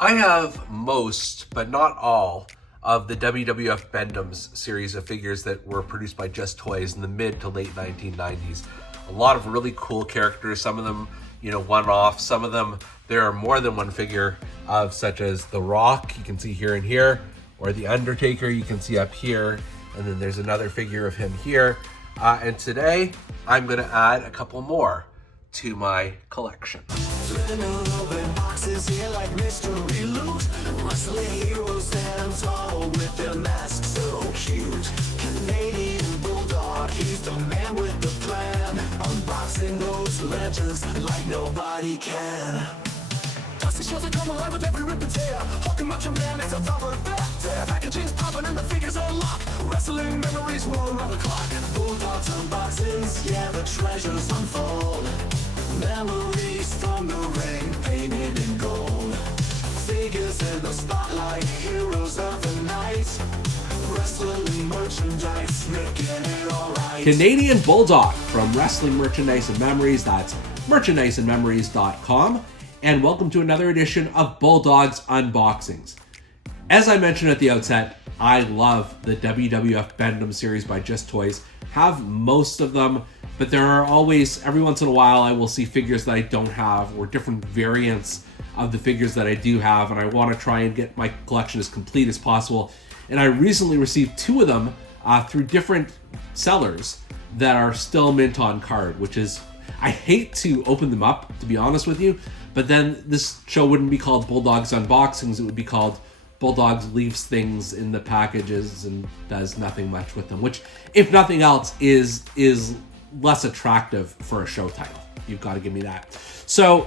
I have most, but not all, of the WWF Bend-Ems series of figures that were produced by Just Toys in the mid to late 1990s. A lot of really cool characters, some of them, one-off, some of them there are more than one figure of, such as The Rock, you can see here and here, or The Undertaker, you can see up here, and then there's another figure of him here. And today, I'm gonna add a couple more to my collection. Boxes here like mystery loot. Wrestling heroes stand tall with their masks so cute. Canadian Bulldog, he's the man with the plan. Unboxing those legends like nobody can. Dusty shows that come alive with every rip and tear. Hulk and Macho Man, it's a thorough there. Packaging's popping and the figures unlock. Wrestling memories will around the clock. Bulldog's unboxings, yeah, the treasures unfold. Memories from the ring, painted in gold. Figures in the spotlight, heroes of the night. Wrestling merchandise, making it alright. Canadian Bulldog from Wrestling Merchandise and Memories. That's merchandiseandmemories.com. And welcome to another edition of Bulldog's Unboxings. As I mentioned at the outset, I love the WWF Bend-Ems series by Just Toys. Have most of them, but there are always, every once in a while, I will see figures that I don't have or different variants of the figures that I do have, and I want to try and get my collection as complete as possible. And I recently received two of them through different sellers that are still mint on card, which is, I hate to open them up, to be honest with you, but then this show wouldn't be called Bulldog's Unboxings, it would be called Bulldogs leaves things in the packages and does nothing much with them, which, if nothing else, is less attractive for a show title. You've got to give me that. So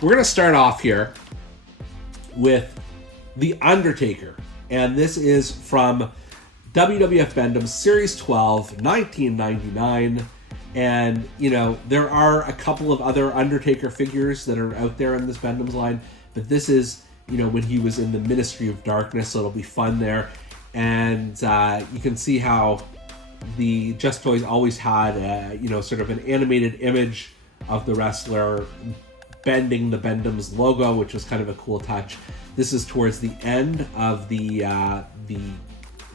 we're going to start off here with The Undertaker, and this is from WWF Bend-Ems Series 12, 1999. And, there are a couple of other Undertaker figures that are out there in this Bend-Ems line, but this is, when he was in the Ministry of Darkness, so it'll be fun there. And you can see how the Just Toys always had, sort of an animated image of the wrestler bending the Bend-Ems logo, which was kind of a cool touch. This is towards the end of the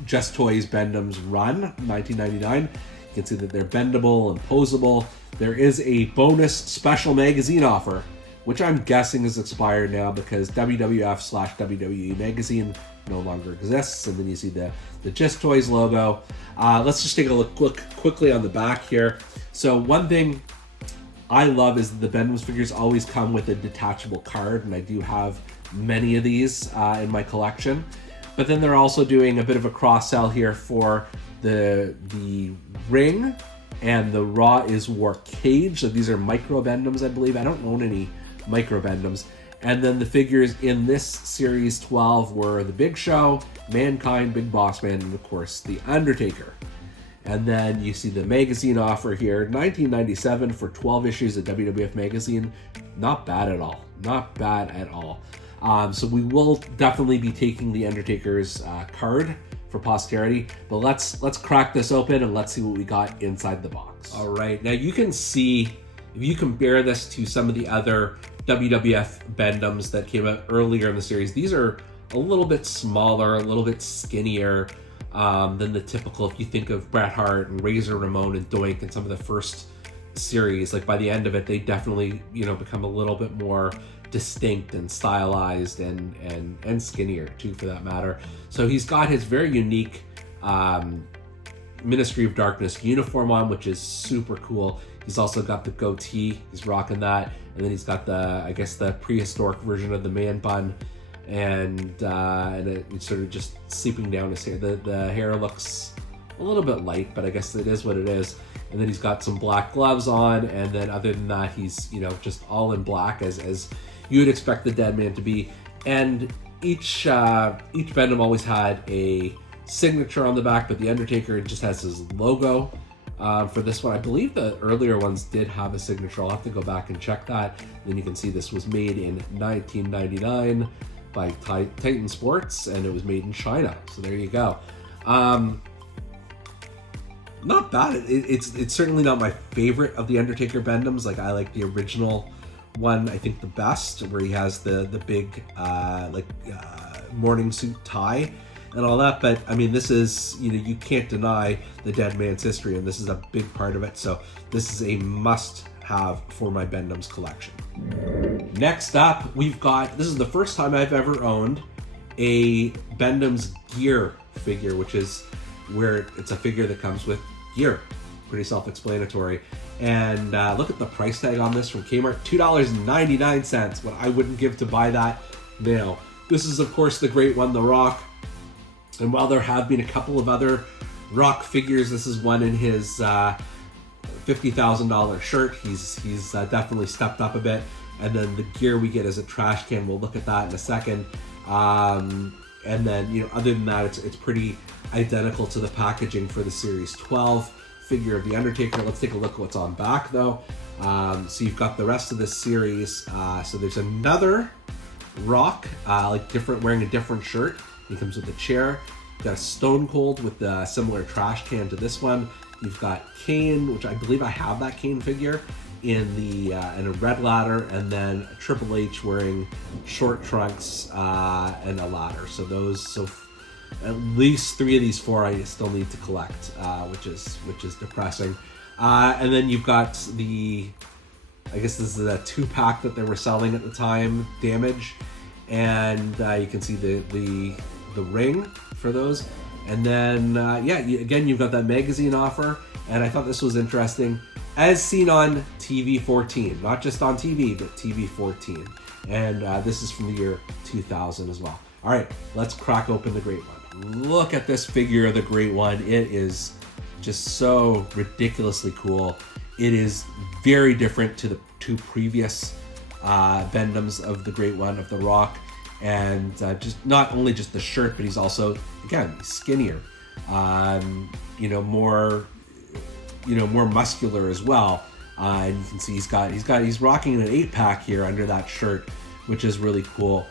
Just Toys Bend-Ems run, 1999. You can see that they're bendable and posable. There is a bonus special magazine offer, which I'm guessing is expired now because WWF/WWE magazine no longer exists. And then you see the Just Toys logo. Let's just take a look quickly on the back here. So one thing I love is the Bend-Ems figures always come with a detachable card, and I do have many of these in my collection. But then they're also doing a bit of a cross-sell here for the ring and the Raw is War cage. So these are micro Bend-Ems, I believe. I don't own any micro Bend-Ems. And then the figures in this series 12 were the Big Show, Mankind, Big Boss Man, and of course the Undertaker. And then you see the magazine offer here, 1997 for 12 issues of WWF magazine. Not bad at all. Not bad at all. So we will definitely be taking the Undertaker's card for posterity, but let's crack this open and let's see what we got inside the box. All right, now you can see, if you compare this to some of the other WWF Bend-Ems that came out earlier in the series, these are a little bit smaller, a little bit skinnier than the typical, if you think of Bret Hart and Razor Ramon and Doink and some of the first series. Like by the end of it, they definitely, become a little bit more distinct and stylized and skinnier too, for that matter. So he's got his very unique Ministry of Darkness uniform on, which is super cool. He's also got the goatee, he's rocking that, and then he's got the prehistoric version of the man bun, and it's sort of just seeping down his hair. The hair looks a little bit light, but I guess it is what it is. And then he's got some black gloves on, and then other than that, he's just all in black as you would expect the dead man to be. And each Bend-Em always had a signature on the back, but the Undertaker just has his logo. For this one, I believe the earlier ones did have a signature. I'll have to go back and check that. Then you can see this was made in 1999 by Titan Sports, and it was made in China. So there you go. Not bad. It's certainly not my favorite of the Undertaker Bend-Ems. Like, I like the original one, I think, the best, where he has the big morning suit tie and all that. But I mean, this is, you can't deny the dead man's history, and this is a big part of it. So this is a must-have for my Bend-Ems collection. Next up, we've got, this is the first time I've ever owned a Bend-Ems gear figure, which is where it's a figure that comes with gear. Pretty self-explanatory. And look at the price tag on this from Kmart, $2.99. What I wouldn't give to buy that now. This is, of course, the great one, The Rock. And while there have been a couple of other Rock figures, this is one in his $50,000 shirt. He's definitely stepped up a bit. And then the gear we get is a trash can. We'll look at that in a second. And then, other than that, it's pretty identical to the packaging for the Series 12 figure of The Undertaker. Let's take a look at what's on back, though. So you've got the rest of this series. So there's another Rock, wearing a different shirt. He comes with a chair. You've got a Stone Cold with a similar trash can to this one. You've got Kane, which I believe I have that Kane figure in a red ladder, and then Triple H wearing short trunks and a ladder. So at least 3 of these 4 I still need to collect, which is depressing. And then you've got I guess this is a 2-pack that they were selling at the time, Damage, and you can see the ring for those. And then again, you've got that magazine offer, and I thought this was interesting, as seen on TV 14, not just on TV, but TV 14, and this is from the year 2000 as well. All right, let's crack open the Great One. Look at this figure of the Great One. It is just so ridiculously cool. It is very different to the 2 previous Bend-Ems of the Great One, of The Rock, and just not only just the shirt, but he's also, again, skinnier, more muscular as well. And you can see he's rocking an 8-pack here under that shirt, which is really cool.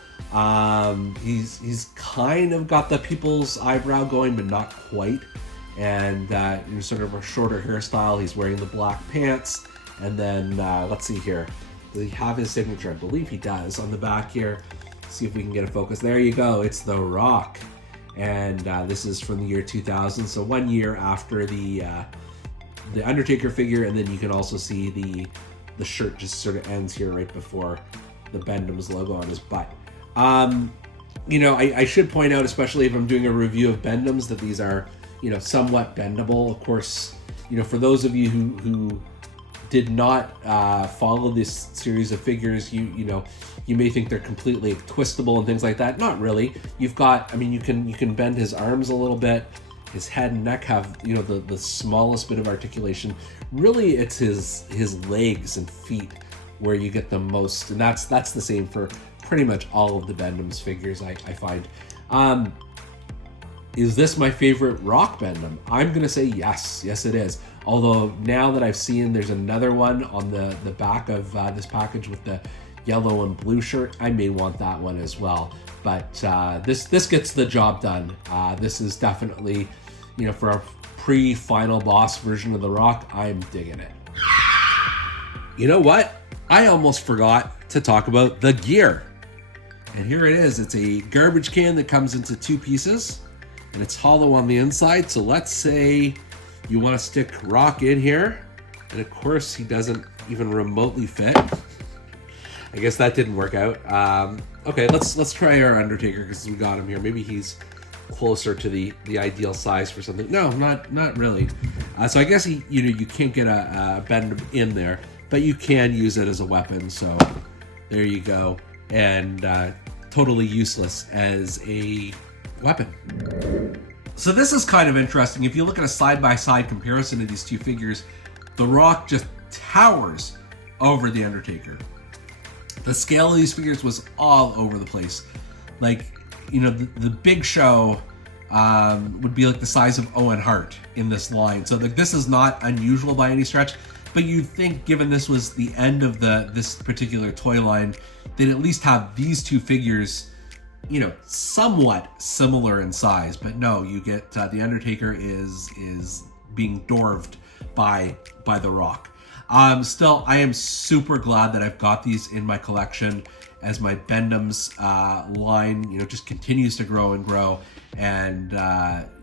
He's kind of got the people's eyebrow going, but not quite. And sort of a shorter hairstyle. He's wearing the black pants. And then let's see here. Does he have his signature? I believe he does on the back here. See if we can get a focus. There you go. It's The Rock. And this is from the year 2000. So 1 year after the Undertaker figure. And then you can also see the shirt just sort of ends here right before the Bend-Ems logo on his butt. I should point out, especially if I'm doing a review of Bend-Ems, that these are, somewhat bendable. Of course, for those of you who did not follow this series of figures, you may think they're completely twistable and things like that. Not really. You've got, you can bend his arms a little bit. His head and neck have, the smallest bit of articulation. Really, it's his legs and feet where you get the most, and that's the same for pretty much all of the Bend-Ems figures, I find. Is this my favorite Rock Bend-Em? I'm gonna say yes. Yes, it is. Although now that I've seen there's another one on the back of this package with the yellow and blue shirt, I may want that one as well. But this gets the job done. This is definitely, for a pre-final boss version of The Rock, I'm digging it. You know what? I almost forgot to talk about the gear. And here it is. It's a garbage can that comes into 2 pieces, and it's hollow on the inside. So let's say you want to stick Rock in here, and of course he doesn't even remotely fit. I guess that didn't work out. Okay, let's try our Undertaker, because we got him here. Maybe he's closer to the ideal size for something. No, not really. So I guess you can't get a Bend in there, but you can use it as a weapon. So there you go. And totally useless as a weapon. So this is kind of interesting. If you look at a side-by-side comparison of these 2 figures, The Rock just towers over The Undertaker. The scale of these figures was all over the place. Like, the Big Show would be like the size of Owen Hart in this line. So this is not unusual by any stretch, but you'd think, given this was the end of this particular toy line, they'd at least have these 2 figures, somewhat similar in size. But no, you get The Undertaker is being dwarfed by The Rock. Still, I am super glad that I've got these in my collection as my Bend-Ems line, you know, just continues to grow and grow. And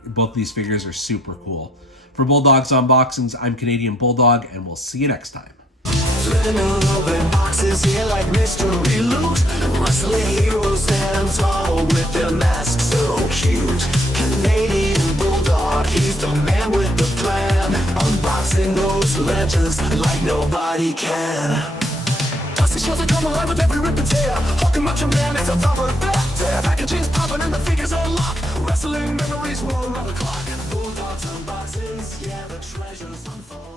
both these figures are super cool. For Bulldog's Unboxings, I'm Canadian Bulldog, and we'll see you next time. Flipping open boxes here like mystery loot. Wrestling heroes stand tall with their masks so cute. Canadian Bulldog, he's the man with the plan. Unboxing those legends like nobody can. Dusty shows that come alive with every rip and tear. Hulk and Macho Man, it's a rubber back there. Packaging's popping and the figures unlock. Wrestling memories roll around the clock. Bulldog's unboxings, yeah, the treasures unfold.